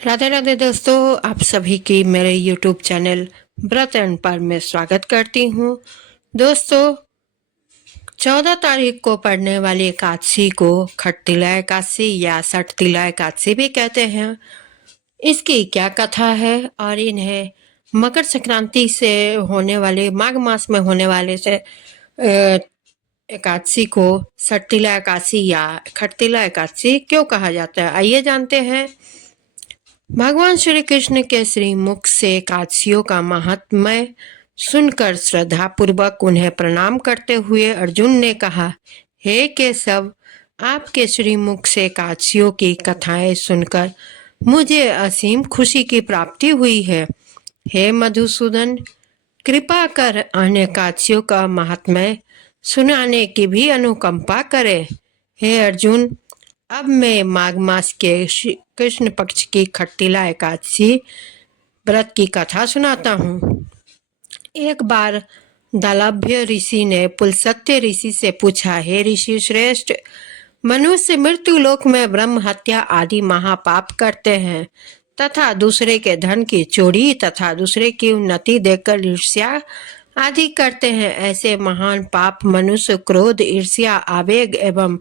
राधे राधे दोस्तों, आप सभी की मेरे यूट्यूब चैनल व्रत एंड पर में स्वागत करती हूँ। दोस्तों, 14 तारीख को पड़ने वाली एकादशी को खटतिला एकादशी या सठतिला एकादशी भी कहते हैं। इसकी क्या कथा है और इन्हें मकर संक्रांति से होने वाले माघ मास में होने वाले से एकादशी को सठतिला एकादशी या खटतिला एकादशी क्यों कहा जाता है, आइए जानते हैं। भगवान श्री कृष्ण के श्रीमुख से एकादशियों का महात्म्य सुनकर श्रद्धा पूर्वक उन्हें प्रणाम करते हुए अर्जुन ने कहा, हे केशव, आपके श्रीमुख से एकादशियों की कथाएं सुनकर मुझे असीम खुशी की प्राप्ति हुई है। हे मधुसूदन, कृपा कर अन्य एकादशियों का महात्म्य सुनाने की भी अनुकंपा करें। हे अर्जुन, अब मैं माघ मास के कृष्ण पक्ष की खटतिला एकादशी व्रत की कथा सुनाता हूँ। एक बार दालभ्य ऋषि ने पुलसत्य ऋषि से पूछा, हे ऋषि श्रेष्ठ, मनुष्य मृत्यु लोक में ब्रह्म हत्या आदि महापाप करते हैं तथा दूसरे के धन की चोरी तथा दूसरे की उन्नति देखकर ईर्ष्या आदि करते हैं। ऐसे महान पाप मनुष्य क्रोध, ईर्ष्या, आवेग एवं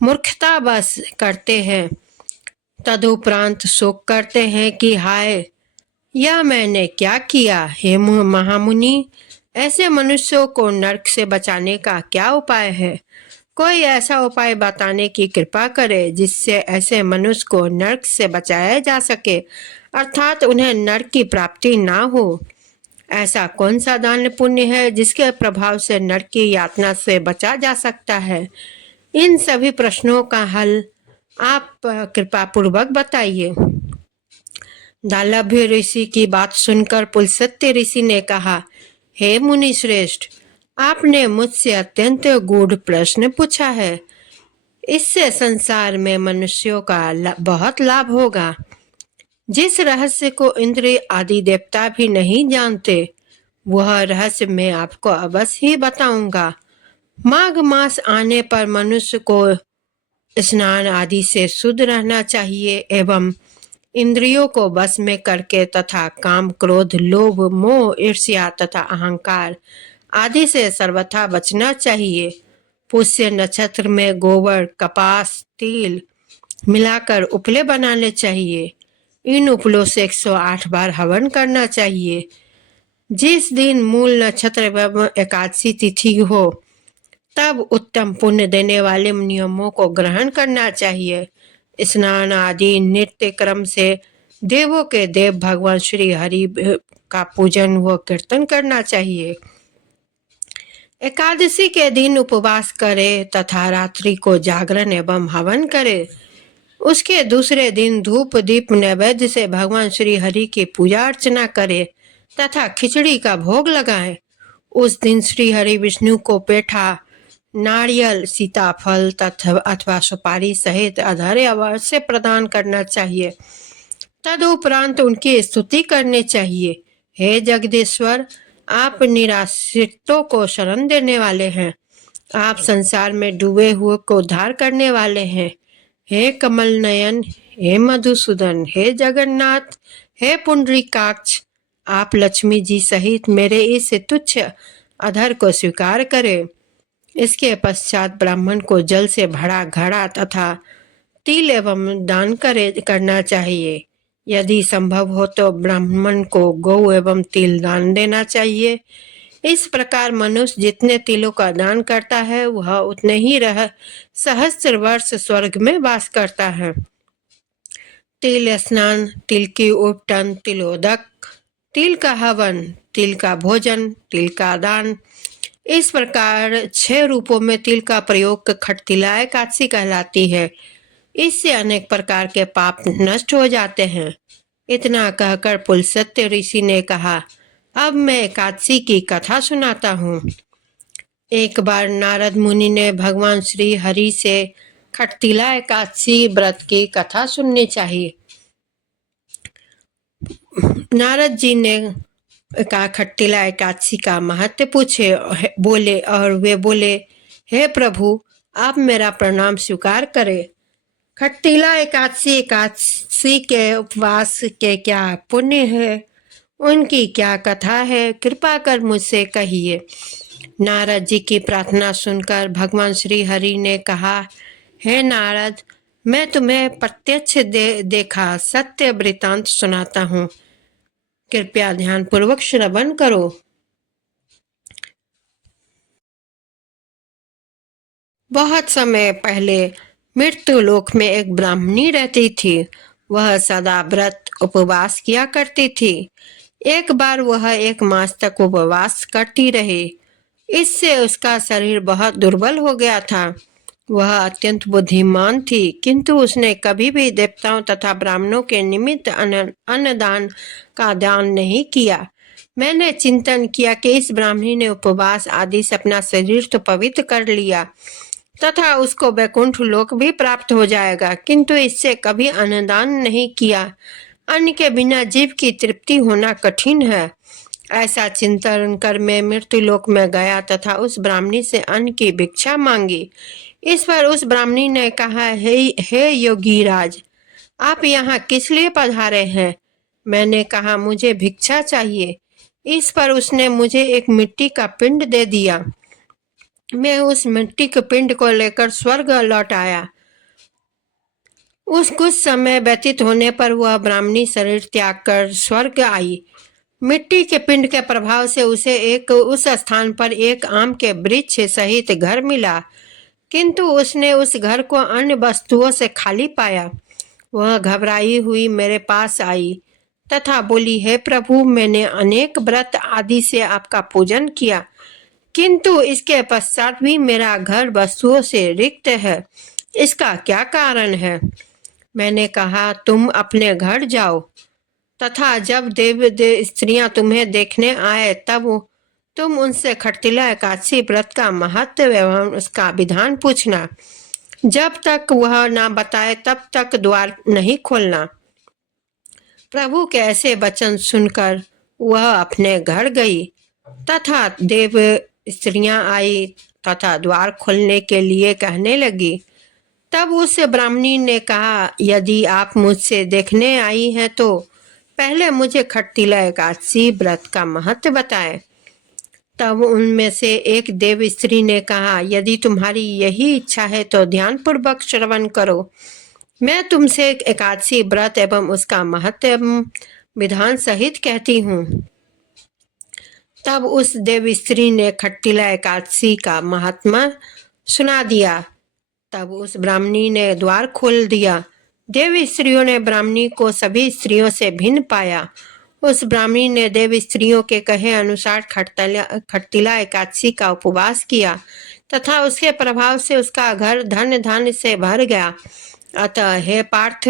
मूर्खता बस करते हैं। तदुपरांत शोक करते हैं कि हाय, यह मैंने क्या किया। हे महामुनि, ऐसे मनुष्यों को नरक से बचाने का क्या उपाय है? कोई ऐसा उपाय बताने की कृपा करे जिससे ऐसे मनुष्य को नरक से बचाया जा सके, अर्थात उन्हें नरक की प्राप्ति ना हो। ऐसा कौन सा दान पुण्य है जिसके प्रभाव से नरक की यातना से बचा जा सकता है? इन सभी प्रश्नों का हल आप कृपा पूर्वक बताइए। दालभ्य ऋषि की बात सुनकर पुलसत्य ऋषि ने कहा, हे मुनि श्रेष्ठ, आपने मुझसे अत्यंत गूढ़ प्रश्न पूछा है। इससे संसार में मनुष्यों का बहुत लाभ होगा। जिस रहस्य को इंद्र आदि देवता भी नहीं जानते, वह रहस्य मैं आपको अवश्य ही बताऊंगा। माघ मास आने पर मनुष्य को स्नान आदि से शुद्ध रहना चाहिए एवं इंद्रियों को बस में करके तथा काम, क्रोध, लोभ, मोह, ईर्ष्या तथा अहंकार आदि से सर्वथा बचना चाहिए। पुष्य नक्षत्र में गोबर, कपास, तिल मिलाकर उपले बनाने चाहिए। इन उपलों से 108 बार हवन करना चाहिए। जिस दिन मूल नक्षत्र एवं एकादशी तिथि हो, तब उत्तम पुण्य देने वाले नियमों को ग्रहण करना चाहिए। स्नान आदि नित्य क्रम से देवों के देव भगवान श्री हरि का पूजन व कीर्तन करना चाहिए। एकादशी के दिन उपवास करे तथा रात्रि को जागरण एवं हवन करे। उसके दूसरे दिन धूप दीप नैवेद्य से भगवान श्री हरि की पूजा अर्चना करे तथा खिचड़ी का भोग लगाए। उस दिन श्री हरि विष्णु को पेठा, नारियल, सीताफल तथा अथवा सुपारी सहित अधर्य अवश्य प्रदान करना चाहिए। तदुपरांत उनकी स्तुति करनी चाहिए। हे जगदीश्वर, आप निराश्रितों को शरण देने वाले हैं। आप संसार में डूबे हुए को उद्धार करने वाले हैं। हे कमल नयन, हे मधुसूदन, हे जगन्नाथ, हे पुंडरीकाक्ष, आप लक्ष्मी जी सहित मेरे इस तुच्छ अधर को स्वीकार करें। इसके पश्चात ब्राह्मण को जल से भरा घड़ा तथा तिल एवं दान करना चाहिए। यदि संभव हो तो ब्राह्मण को गौ एवं तिल दान देना चाहिए। इस प्रकार मनुष्य जितने तिलों का दान करता है, वह उतने ही सहस्त्र वर्ष स्वर्ग में वास करता है। तिल स्नान, तिल की उपटन, तिलोदक, तिल का हवन, तिल का भोजन, तिल का दान, इस प्रकार 6 रूपों में तिल का प्रयोग खटतिला एकादशी कहलाती है। इससे अनेक प्रकार के पाप नष्ट हो जाते हैं। इतना कहकर पुलसत्य ऋषि ने कहा, अब मैं एकादशी की कथा सुनाता हूँ। एक बार नारद मुनि ने भगवान श्री हरि से खटतिला एकादशी व्रत की कथा सुननी चाहिए। नारद जी ने खटतिला एकादशी का महत्व पूछे वे बोले, हे प्रभु, आप मेरा प्रणाम स्वीकार करें। खट्टीला एकादशी के उपवास के क्या पुण्य है, उनकी क्या कथा है, कृपा कर मुझसे कहिए। नारद जी की प्रार्थना सुनकर भगवान श्री हरि ने कहा, हे नारद, मैं तुम्हें प्रत्यक्ष देखा सत्य वृतांत सुनाता हूँ, कृपया ध्यान पूर्वक श्रवण करो। बहुत समय पहले मृत्यु लोक में एक ब्राह्मणी रहती थी। वह सदा व्रत उपवास किया करती थी। एक बार वह 1 मास तक उपवास करती रही। इससे उसका शरीर बहुत दुर्बल हो गया था। वह अत्यंत बुद्धिमान थी, किंतु उसने कभी भी देवताओं तथा ब्राह्मणों के निमित्त अन्नदान का दान नहीं किया। मैंने चिंतन किया कि इस ब्राह्मणी ने उपवास आदि से अपना शरीर तो पवित्र कर लिया तथा उसको वैकुंठ लोक भी प्राप्त हो जाएगा, किंतु इससे कभी अन्नदान नहीं किया। अन्न के बिना जीव की तृप्ति होना कठिन है। ऐसा चिंतन कर मैं मृत्यु लोक में गया तथा उस ब्राह्मणी से अन्न की भिक्षा मांगी। इस पर उस ब्राह्मणी ने कहा, हे योगीराज, आप यहाँ किस लिए पधारे हैं? मैंने कहा, मुझे भिक्षा चाहिए। इस पर उसने मुझे एक मिट्टी का पिंड दे दिया। मैं उस मिट्टी के पिंड को लेकर स्वर्ग लौट आया। उस कुछ समय व्यतीत होने पर वह ब्राह्मणी शरीर त्याग कर स्वर्ग आई। मिट्टी के पिंड के प्रभाव से उसे उस स्थान पर एक आम के वृक्ष सहित घर मिला, किंतु उसने उस घर को अन्य वस्तुओं से खाली पाया। वह घबराई हुई मेरे पास आई तथा बोली, हे प्रभु, मैंने अनेक व्रत आदि से आपका पूजन किया, किंतु इसके पश्चात भी मेरा घर वस्तुओं से रिक्त है। इसका क्या कारण है? मैंने कहा, तुम अपने घर जाओ तथा जब देव स्त्रियां तुम्हें देखने आए तब तुम उनसे खट्टिला एकादशी व्रत का महत्व एवं उसका विधान पूछना। जब तक वह ना बताए तब तक द्वार नहीं खोलना। प्रभु के ऐसे वचन सुनकर वह अपने घर गई तथा देव स्त्रियां आई तथा द्वार खोलने के लिए कहने लगी। तब उस ब्राह्मणी ने कहा, यदि आप मुझसे देखने आई हैं तो पहले मुझे खट्टिला एकादशी व्रत का महत्व बताएं। तब उनमें से एक देव स्त्री ने कहा, यदि तुम्हारी यही इच्छा है तो ध्यानपूर्वक श्रवण करो। मैं तुमसे एकादशी व्रत एवं उसका महत्व विधान सहित कहती हूँ। तब उस देव स्त्री ने खट्टिला एकादशी का महात्मा सुना दिया। तब उस ब्राह्मणी ने द्वार खोल दिया। देव स्त्रियों ने ब्राह्मणी को सभी स्त्रियों से भिन्न पाया। उस ब्राह्मणी ने देव स्त्रियों के कहे अनुसार खट्टिला एकादशी का उपवास किया तथा उसके प्रभाव से उसका घर धन धान्य से भर गया। अतः हे पार्थ,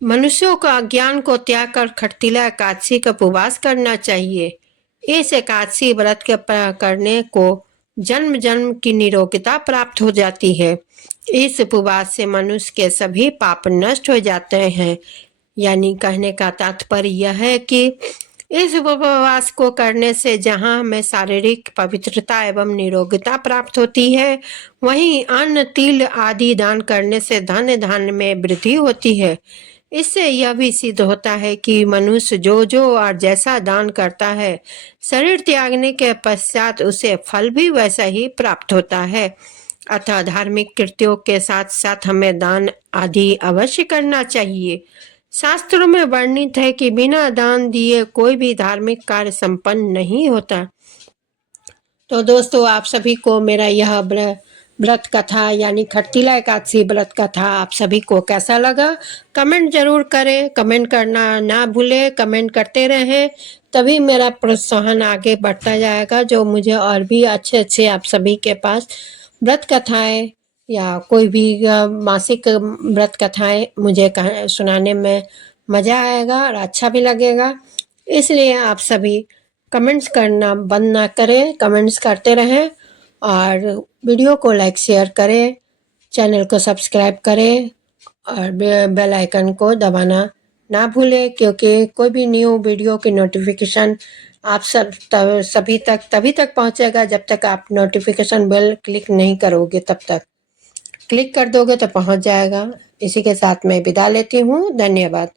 मनुष्यों का अज्ञान को त्याग कर खट्टिला एकादशी का उपवास करना चाहिए। इस एकादशी व्रत के करने को जन्म जन्म की निरोगिता प्राप्त हो जाती है। इस उपवास से मनुष्य के सभी पाप नष्ट हो जाते हैं। यानी कहने का तात्पर्य यह है कि इस उपवास को करने से जहाँ हमें शारीरिक पवित्रता एवं निरोगिता प्राप्त होती है, वहीं अन्न तिल आदि दान करने से धन धान्य में वृद्धि होती है। इससे यह भी सिद्ध होता है कि मनुष्य जो और जैसा दान करता है, शरीर त्यागने के पश्चात उसे फल भी वैसा ही प्राप्त होता है। अतः धार्मिक कृत्यों के साथ साथ हमें दान आदि अवश्य करना चाहिए। शास्त्रों में वर्णित है कि बिना दान दिए कोई भी धार्मिक कार्य संपन्न नहीं होता। तो दोस्तों, आप सभी को मेरा यह व्रत कथा यानी खट्टिला एकादशी व्रत कथा आप सभी को कैसा लगा, कमेंट जरूर करें। कमेंट करना ना भूलें, कमेंट करते रहें, तभी मेरा प्रोत्साहन आगे बढ़ता जाएगा, जो मुझे और भी अच्छे अच्छे आप सभी के पास व्रत कथाएं या कोई भी मासिक व्रत कथाएं मुझे सुनाने में मज़ा आएगा और अच्छा भी लगेगा। इसलिए आप सभी कमेंट्स करना बंद ना करें, कमेंट्स करते रहें और वीडियो को लाइक शेयर करें, चैनल को सब्सक्राइब करें और बेल आइकन को दबाना ना भूलें, क्योंकि कोई भी न्यू वीडियो की नोटिफिकेशन आप सभी तक तभी तक पहुंचेगा जब तक आप नोटिफिकेशन बेल क्लिक नहीं करोगे तब तक। क्लिक कर दोगे तो पहुंच जाएगा। इसी के साथ मैं विदा लेती हूँ। धन्यवाद।